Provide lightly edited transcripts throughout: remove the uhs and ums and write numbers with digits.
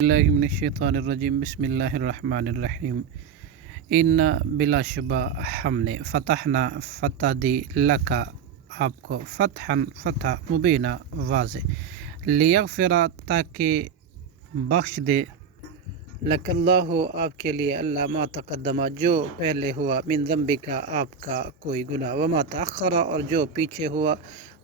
اللہ من الشیطان الرجیم بسم اللہ الرحمن الرحیم ان بلا شبہ ہم نے فتحنا فتح دی لکا آپ کو فتح مبینہ واضح لیغفرا تاکہ بخش دے لک اللہ آپ کے لیے اللہ ما تقدمہ جو پہلے ہوا من ذنبی کا آپ کا کوئی گناہ وما تأخرا اور جو پیچھے ہوا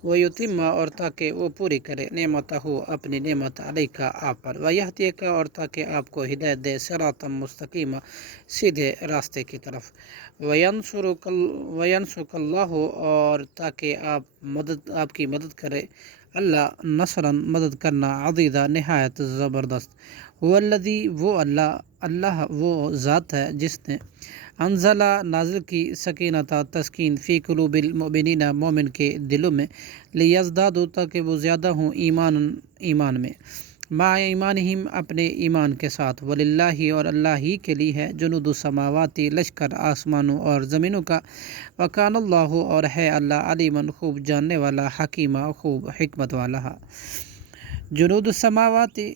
ویتمہ اور تاکہ وہ پوری کرے نعمتہ اپنی نعمت علیکہ آپ پر ویہدیکہ اور تاکہ آپ کو ہدایت دے صراطا مستقیمہ سیدھے راستے کی طرف وینصرک اللہ اور تاکہ آپ کی مدد کرے اللہ نصرا مدد کرنا عضیزہ نہایت زبردست والذی وہ اللہ وہ ذات ہے جس نے انزلہ نازل کی سکینتا تسکین فی قلوب المؤمنین مومن کے دلوں میں لیزدادوا تاکہ وہ زیادہ ہوں ایمان میں مع ایمانہم اپنے ایمان کے ساتھ وللہ اور اللہ ہی کے لیے ہے جنود السماواتی لشکر آسمانوں اور زمینوں کا وکان اللہ اور ہے اللہ علیما خوب جاننے والا حکیمہ خوب حکمت والا جنود السماواتی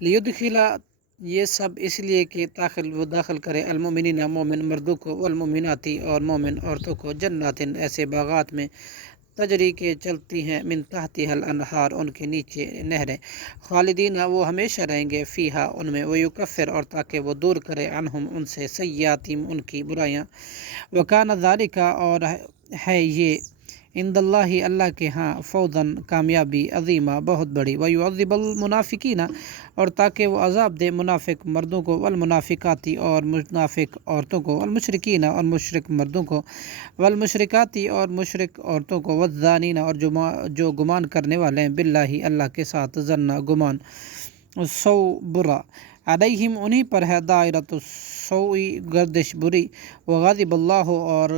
لیدخلا یہ سب اس لیے کہ وہ داخل کرے المؤمنین مومن مردوں کو والمؤمناتی اور مومن عورتوں کو جنات ایسے باغات میں تجری کے چلتی ہیں من تحتها الانہار ان کے نیچے نہریں خالدین وہ ہمیشہ رہیں گے فیہا ان میں ویکفر اور تاکہ وہ دور کرے عنہم ان سے سیئاتہم ان کی برائیاں وکان ذالک اور ہے یہ عند اللہ کے ہاں فوزاً کامیابی عظیمہ بہت بڑی ویعذب المنافقین اور تاکہ وہ عذاب دے منافق مردوں کو والمنافقاتی اور منافق عورتوں کو والمشرکین اور مشرک مردوں کو والمشرکاتی اور مشرک عورتوں کو والظانین اور جو گمان کرنے والے ہیں باللہ اللہ کے ساتھ ظن گمان سو برا علیہم انہی پر ہے دائرۃ السوء گردش بری وغضب اللہ اور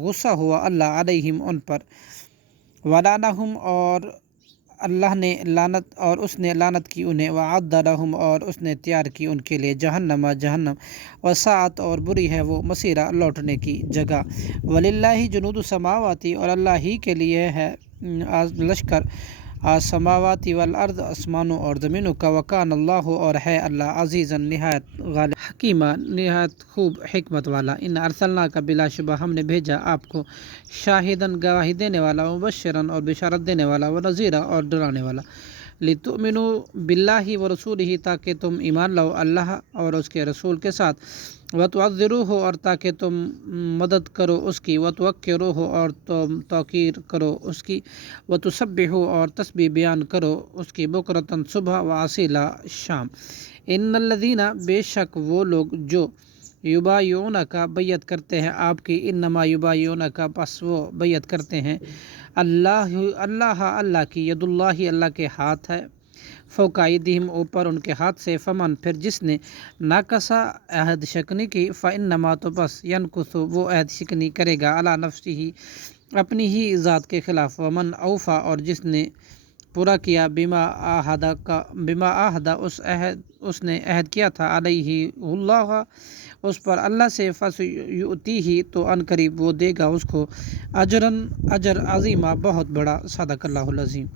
غصہ ہوا اللہ علیہم ان پر ولعنہم اور اللہ نے لعنت اور اس نے لعنت کی انہیں وعد لہم اور اس نے تیار کی ان کے لیے جہنم وساعت اور بری ہے وہ مصیرہ لوٹنے کی جگہ وللہ جنود السماواتی اور اللہ ہی کے لیے ہے لشکر السماواتی والارض آسمانوں اور زمینوں کا وکان اللہ اور ہے اللہ عزیزا نہایت غالب حکیمہ نہایت خوب حکمت والا ان ارسلنا کا بلا شبہ ہم نے بھیجا آپ کو شاہداً گواہی دینے والا مبشراً اور بشارت دینے والا ونذیرا اور ڈرانے والا لتؤمنوا باللہ ورسولہ تاکہ تم ایمان لاؤ اللہ اور اس کے رسول کے ساتھ وتعذروہ اور تاکہ تم مدد کرو اس کی وتوقروہ اور تم توقیر کرو اس کی وتسبحوا اور تسبیح بیان کرو اس کی بکرۃ صبح وعصیلا شام ان الذین بے شک وہ لوگ جو یبایعونک بیعت کرتے ہیں آپ کی انما یبایعونک پس وہ بیعت کرتے ہیں اللہ کی ید اللہ کے ہاتھ ہے فوق ایدیہم اوپر ان کے ہاتھ سے فمن پھر جس نے ناقصا عہد شکنی کی فانما تو بس ینکث وہ عہد شکنی کرے گا علی نفسہ اپنی ہی ذات کے خلاف ومن اوفا اور جس نے پورا کیا بما آہدہ اس نے عہد کیا تھا علیہ اللہ اس پر اللہ سے فسیؤتیہ تو ان قریب وہ دے گا اس کو اجر عظیمہ بہت بڑا صدق اللہ العظیم.